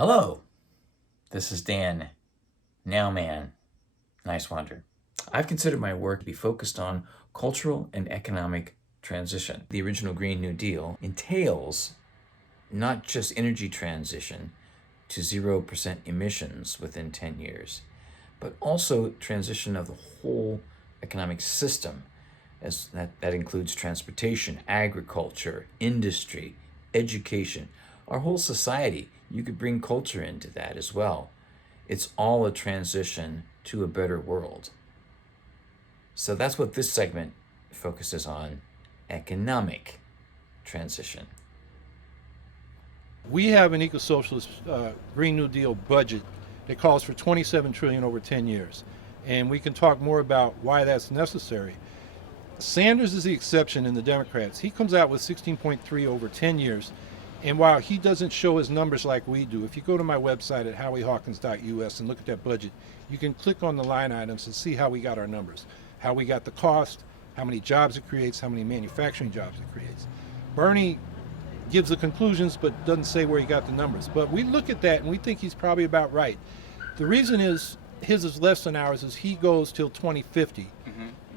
Hello, this is Dan Nowman Niswander. I've considered my work to be focused on cultural and economic transition. The original Green New Deal entails not just energy transition to 0% emissions within 10 years, but also transition of the whole economic system, as that includes transportation, agriculture, industry, education, our whole society. You could bring culture into that as well. It's all a transition to a better world. So that's what this segment focuses on, economic transition. We have an eco-socialist Green New Deal budget that calls for $27 trillion over 10 years. And we can talk more about why that's necessary. Sanders is the exception in the Democrats. He comes out with 16.3 over 10 years. And while he doesn't show his numbers like we do, if you go to my website at howiehawkins.us and look at that budget, you can click on the line items and see how we got our numbers, how we got the cost, how many jobs it creates, how many manufacturing jobs it creates. Bernie gives the conclusions but doesn't say where he got the numbers. But we look at that and we think he's probably about right. The reason is his is less than ours is he goes till 2050.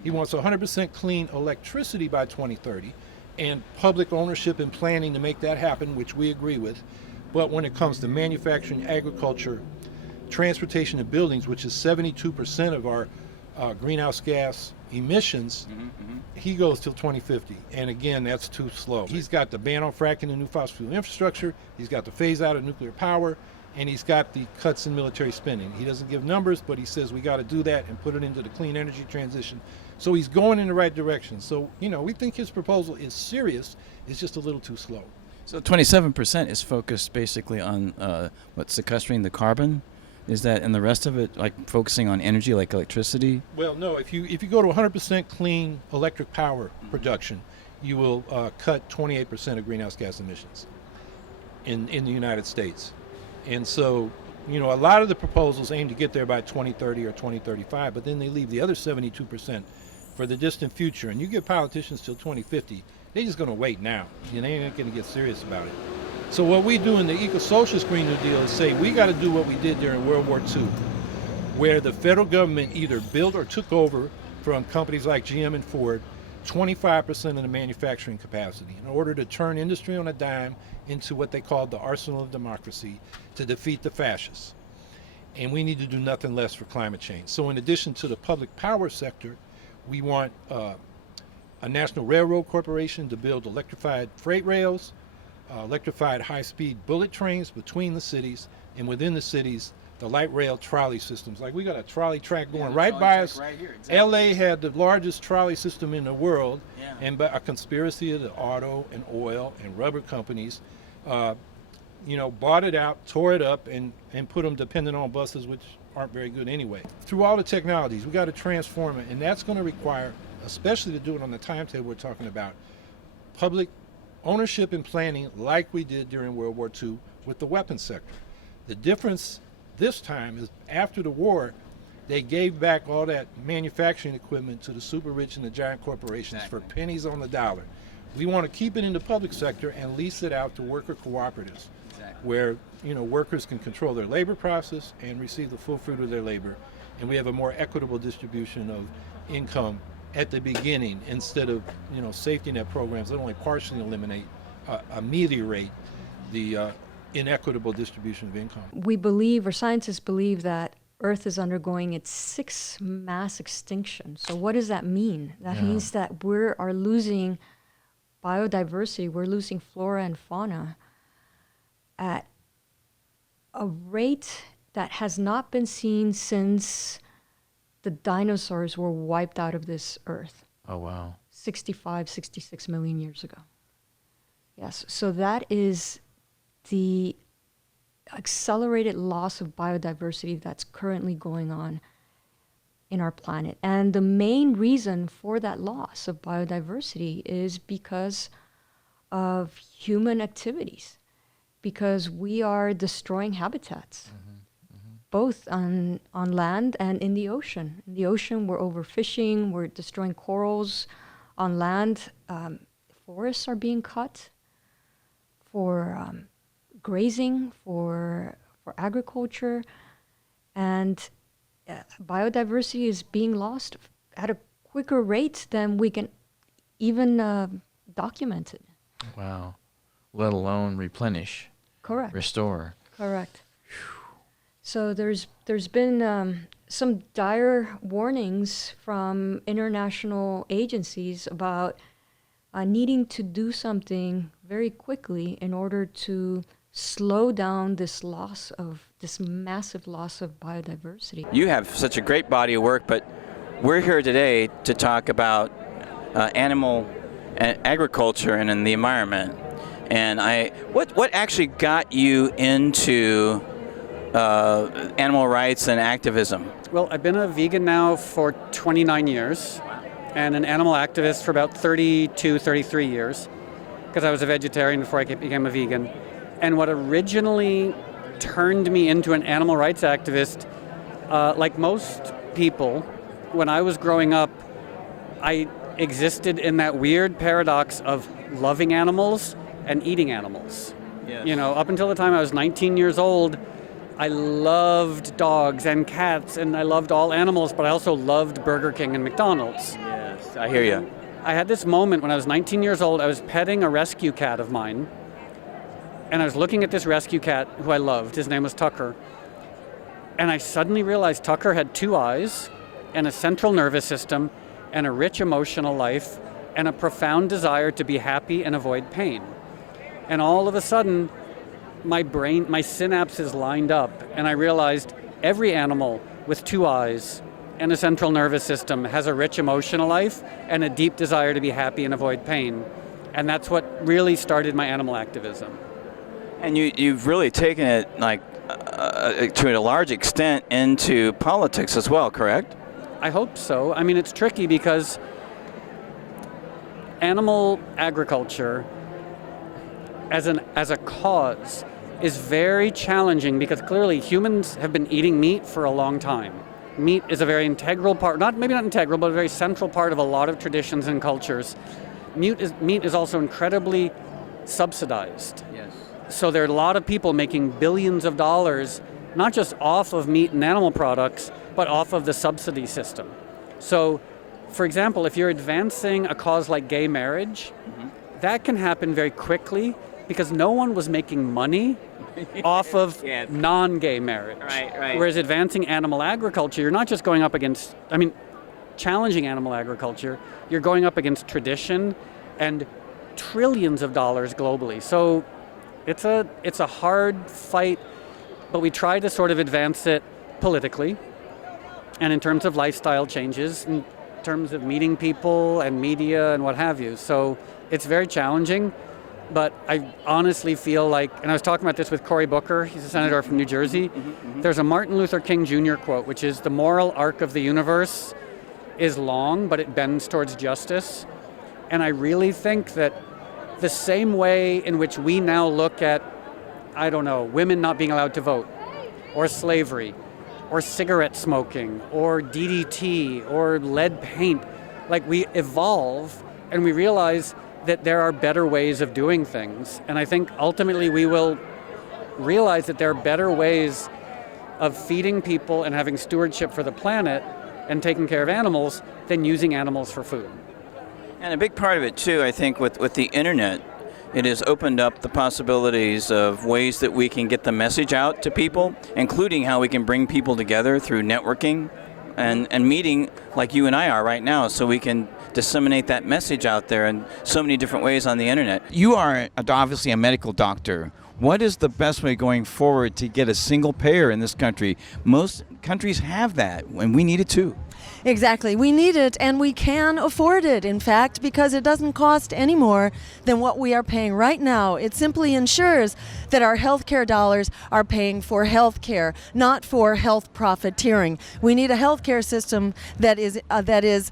He wants 100% clean electricity by 2030. And public ownership and planning to make that happen, which we agree with. But when it comes to manufacturing, agriculture, transportation, and buildings, which is 72% of our greenhouse gas emissions, he goes till 2050. And again, that's too slow. He's got the ban on fracking and new fossil fuel infrastructure. He's got the phase out of nuclear power. And he's got the cuts in military spending. He doesn't give numbers, but he says we got to do that and put it into the clean energy transition. So he's going in the right direction. So, we think his proposal is serious. It's just a little too slow. So 27% is focused basically on sequestering the carbon. Is that, and the rest of it like focusing on energy, like electricity? Well, no. If you go to 100% clean electric power production, you will cut 28% of greenhouse gas emissions in the United States. And so, a lot of the proposals aim to get there by 2030 or 2035, but then they leave the other 72% for the distant future. And you give politicians till 2050, they're just going to wait now. They ain't going to get serious about it. So what we do in the eco-socialist Green New Deal is say we got to do what we did during World War II, where the federal government either built or took over from companies like GM and Ford 25% of the manufacturing capacity in order to turn industry on a dime into what they called the arsenal of democracy to defeat the fascists. And we need to do nothing less for climate change. So in addition to the public power sector, we want a national railroad corporation to build electrified freight rails, electrified high-speed bullet trains between the cities, and within the cities, the light rail trolley systems. Like we got a trolley track going right by us. Right here, exactly. LA had the largest trolley system in the world, and by a conspiracy of the auto and oil and rubber companies, bought it out, tore it up, and put them dependent on buses, which aren't very good anyway. Through all the technologies, we got to transform it, and that's going to require, especially to do it on the timetable we're talking about, public ownership and planning like we did during World War II with the weapons sector. The difference this time is after the war, they gave back all that manufacturing equipment to the super rich and the giant corporations for pennies on the dollar. We want to keep it in the public sector and lease it out to worker cooperatives, where workers can control their labor process and receive the full fruit of their labor. And we have a more equitable distribution of income at the beginning instead of safety net programs that only partially ameliorate the inequitable distribution of income. We believe, or scientists believe, that Earth is undergoing its sixth mass extinction. So what does that mean? That means that we are losing biodiversity, we're losing flora and fauna at a rate that has not been seen since the dinosaurs were wiped out of this Earth. Oh, wow. 65, 66 million years ago. Yes, so that is the accelerated loss of biodiversity that's currently going on in our planet. And the main reason for that loss of biodiversity is because of human activities, because we are destroying habitats, both on land and in the ocean. In the ocean, we're overfishing, we're destroying corals. On land, forests are being cut for grazing, for for agriculture, and biodiversity is being lost at a quicker rate than we can even document it. Wow. Let alone replenish, Correct. restore. Correct. So there's been some dire warnings from international agencies about needing to do something very quickly in order to slow down this massive loss of biodiversity. You have such a great body of work, but we're here today to talk about animal agriculture and in the environment. And what actually got you into animal rights and activism? Well, I've been a vegan now for 29 years and an animal activist for about 32, 33 years, because I was a vegetarian before I became a vegan. And what originally turned me into an animal rights activist, like most people, when I was growing up, I existed in that weird paradox of loving animals and eating animals. Yes. You know, up until the time I was 19 years old, I loved dogs and cats, and I loved all animals, but I also loved Burger King and McDonald's. Yes, I hear you. I had this moment when I was 19 years old. I was petting a rescue cat of mine, and I was looking at this rescue cat who I loved. His name was Tucker. And I suddenly realized Tucker had 2 eyes and a central nervous system and a rich emotional life and a profound desire to be happy and avoid pain. And all of a sudden, my synapses lined up, and I realized every animal with 2 eyes and a central nervous system has a rich emotional life and a deep desire to be happy and avoid pain. And that's what really started my animal activism. And you've really taken it to a large extent into politics as well, correct? I hope so. I mean, it's tricky because animal agriculture as a cause is very challenging, because clearly humans have been eating meat for a long time. Meat is a very integral part, maybe not integral, but a very central part of a lot of traditions and cultures. Meat is also incredibly subsidized. Yes. So there are a lot of people making billions of dollars, not just off of meat and animal products, but off of the subsidy system. So, for example, if you're advancing a cause like gay marriage, that can happen very quickly because no one was making money off of non-gay marriage. Right. Whereas advancing animal agriculture, you're not just going up against, challenging animal agriculture, you're going up against tradition and trillions of dollars globally. So it's a hard fight, but we try to sort of advance it politically and in terms of lifestyle changes, in terms of meeting people and media and what have you. So it's very challenging, but I honestly feel like, and I was talking about this with Cory Booker, he's a senator from New Jersey, there's a Martin Luther King Jr. quote, which is, "The moral arc of the universe is long, but it bends towards justice." And I really think that the same way in which we now look at, women not being allowed to vote, or slavery, or cigarette smoking, or DDT, or lead paint, like we evolve and we realize that there are better ways of doing things. And I think ultimately we will realize that there are better ways of feeding people and having stewardship for the planet and taking care of animals than using animals for food. And a big part of it, too, I think, with the internet, it has opened up the possibilities of ways that we can get the message out to people, including how we can bring people together through networking and meeting like you and I are right now, so we can disseminate that message out there in so many different ways on the internet. You are obviously a medical doctor. What is the best way going forward to get a single payer in this country? Most countries have that, and we need it too. Exactly. We need it, and we can afford it, in fact, because it doesn't cost any more than what we are paying right now. It simply ensures that our healthcare dollars are paying for healthcare, not for health profiteering. We need a healthcare system that is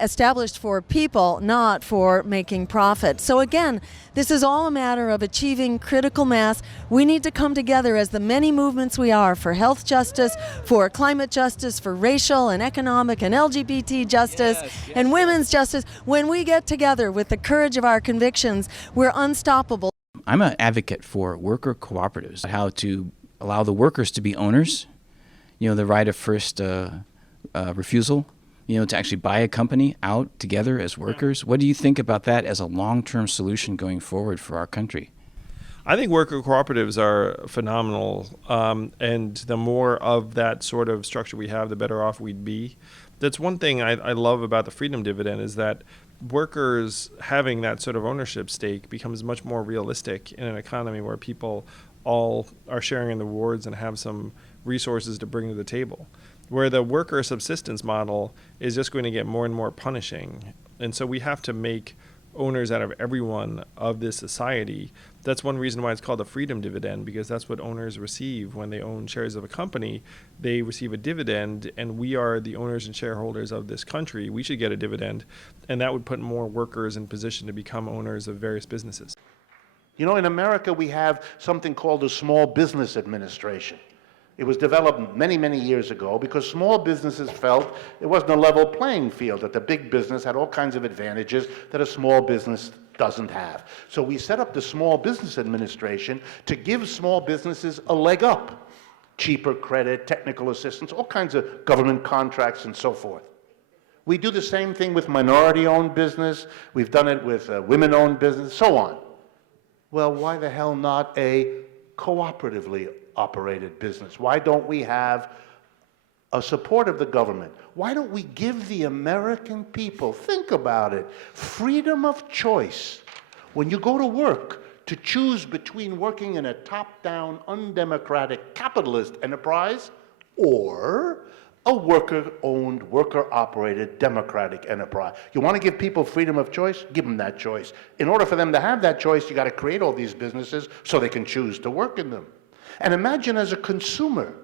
established for people, not for making profit. So again, this is all a matter of achieving critical mass. We need to come together as the many movements we are for health justice, for climate justice, for racial and economic and LGBT justice, and women's justice. When we get together with the courage of our convictions, we're unstoppable. I'm an advocate for worker cooperatives, how to allow the workers to be owners, the right of first refusal, to actually buy a company out together as workers. What do you think about that as a long-term solution going forward for our country? I think worker cooperatives are phenomenal, and the more of that sort of structure we have, the better off we'd be. That's one thing I love about the freedom dividend, is that workers having that sort of ownership stake becomes much more realistic in an economy where people all are sharing in the rewards and have some resources to bring to the table. Where the worker subsistence model is just going to get more and more punishing. And so we have to make owners out of everyone of this society. That's one reason why it's called a freedom dividend, because that's what owners receive when they own shares of a company. They receive a dividend, and we are the owners and shareholders of this country. We should get a dividend, and that would put more workers in position to become owners of various businesses. In America, we have something called the Small Business Administration. It was developed many, many years ago because small businesses felt it wasn't a level playing field, that the big business had all kinds of advantages that a small business doesn't have. So we set up the Small Business Administration to give small businesses a leg up. Cheaper credit, technical assistance, all kinds of government contracts and so forth. We do the same thing with minority-owned business. We've done it with women-owned business, so on. Well, why the hell not a cooperatively operated business? Why don't we have a support of the government? Why don't we give the American people, think about it, freedom of choice when you go to work to choose between working in a top-down, undemocratic capitalist enterprise or a worker-owned, worker-operated democratic enterprise. You want to give people freedom of choice? Give them that choice. In order for them to have that choice, you got to create all these businesses so they can choose to work in them. And imagine as a consumer,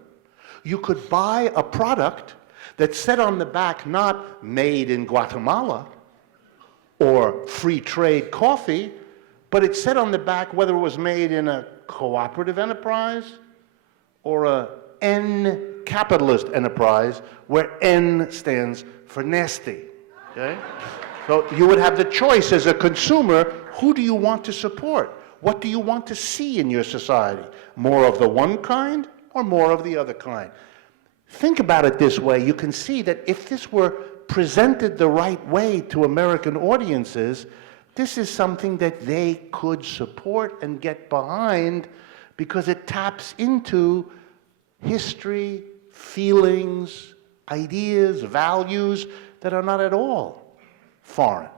you could buy a product that said on the back, not made in Guatemala or free trade coffee, but it said on the back whether it was made in a cooperative enterprise or a N capitalist enterprise, where N stands for nasty. Okay? So you would have the choice as a consumer, who do you want to support? What do you want to see in your society? More of the one kind or more of the other kind? Think about it this way. You can see that if this were presented the right way to American audiences, this is something that they could support and get behind because it taps into history, feelings, ideas, values that are not at all foreign.